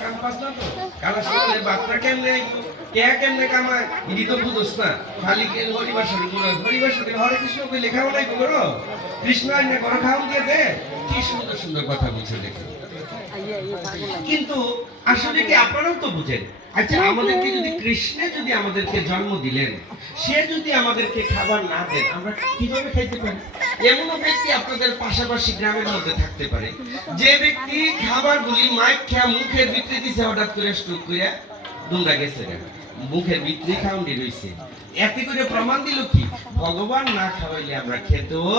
কাম pass না তো কালা সকালে বাতরা কেমনে কে কেমনে কামায় ইদি তো বুঝছ না খালি কে হরিবার সাথে হরে কৃষ্ণ কই লেখাও নাই করো কৃষ্ণ আইনে ঘর খাওন দিয়ে দে কি সুন্দর সুন্দর কথা বলছে দেখো কিন্তু আসলে কি আপনারাও তো বুঝেন আচ্ছা আমাদেরকে যদি কৃষ্ণে যদি আমাদেরকে জন্ম দিলেন সে যদি আমাদেরকে খাবার না দেন আমরা কিভাবে খাইতে পারি এমনও ব্যক্তি আপনাদের পাশাপাশি গ্রামের মধ্যে থাকতে পারে যে ব্যক্তি খাবারগুলি মাইক খেয়া মুখের ভিতরে দিছে হঠাৎ করে স্ট্রোক করে দুমড়া গেছে মুখের ভিতরে খাওয়ানি রয়েছে এতে করে প্রমাণ দিল কি ভগবান না খাওয়াইলে আমরা খেতেও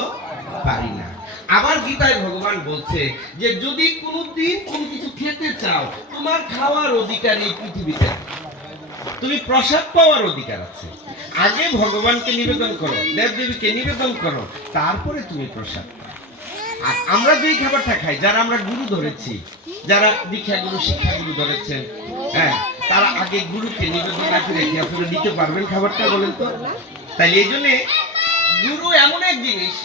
পারি না আবার গীতায় ভগবান বলছে যে যদি কোনোদিন কোনো কিছু খেতে চাও তোমার খাওয়ার অধিকার এই পৃথিবীতে তুমি প্রসাদ পাওয়ার অধিকার আছে আগে ভগবানকে নিবেদন করো দেবদেবীকে নিবেদন করো তারপরে তুমি প্রসাদ আর আমরা যেই খাবারটা খাই যারা আমরা গুরু ধরেছি যারা দীক্ষা গুরু শিক্ষা গুরু ধরেছেন হ্যাঁ তারা আগে গুরুকে নিবেদন না করে কি আপনারা দিতে পারবেন খাবারটা বলেন তো তাই এই জন্য গুরু এমন এক জিনিস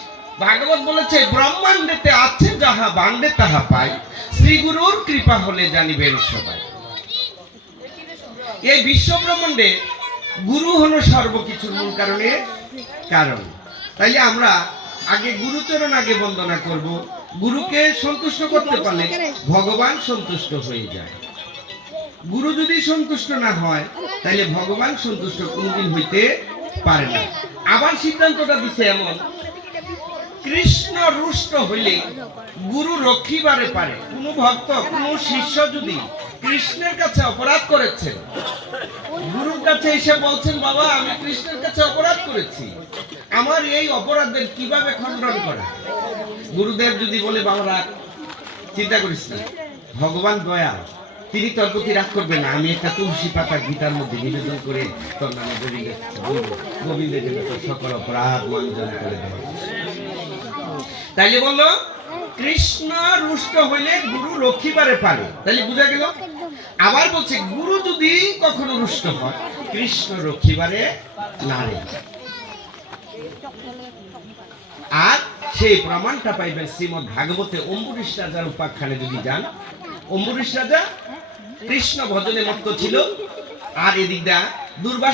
ভাগবত বলেছে ব্রহ্মাণ্ডেতে আছে যাহা বান্ডে তাহা পাই শ্রী গুরুর কৃপা হলে জানিবেন সবাই এই বিশ্ব ব্রহ্মাণ্ডে গুরু হলো সর্বকিছুর মূল কারণ তাইলে আমরা আগে গুরুচরণ আগে বন্দনা করব গুরুকে সন্তুষ্ট করতে পারলে ভগবান সন্তুষ্ট হয়ে যায় গুরু যদি সন্তুষ্ট না হয় তাহলে ভগবান সন্তুষ্ট কোনদিন হইতে পারে না আবার সিদ্ধান্তটা দিছে এমন কৃষ্ণ রুষ্ট হইলে গুরু রক্ষিবারে পারে কোন ভক্ত কোন শিষ্য যদি কৃষ্ণের কাছে অপরাধ করেছেন গুরুর কাছে এসে বলছেন বাবা আমি কৃষ্ণের কাছে অপরাধ করেছি আমার এই অপরাধের কিভাবে খণ্ডন করা গুরুদেব যদি বলে বাবা চিন্তা করিস না ভগবান দয়াল তিনি তোর প্রতি রাগ করবেন না আমি একটা তুলসী পাতা গীতার মধ্যে নিবেদন করে তোর নামে গোবিন্দের জন্য তোর সকল অপরাধ মঞ্জন করে দেব তাইলে বললো কৃষ্ণ রুষ্ট হইলে গুরু রক্ষিবারে পারে তাইলে বুঝা গেল আবার বলছে গুরু যদি কখনো রুষ্ট হয় কৃষ্ণ রক্ষিবারে নারে আর সেই প্রমাণটা পাইবেন শ্রীমদ ভাগবতে অম্বরীশ রাজার উপাখ্যানে যদি যান অম্বরীশ রাজা কৃষ্ণ ভজনে মত্ত ছিল আর এদিকটা দুর্বাসা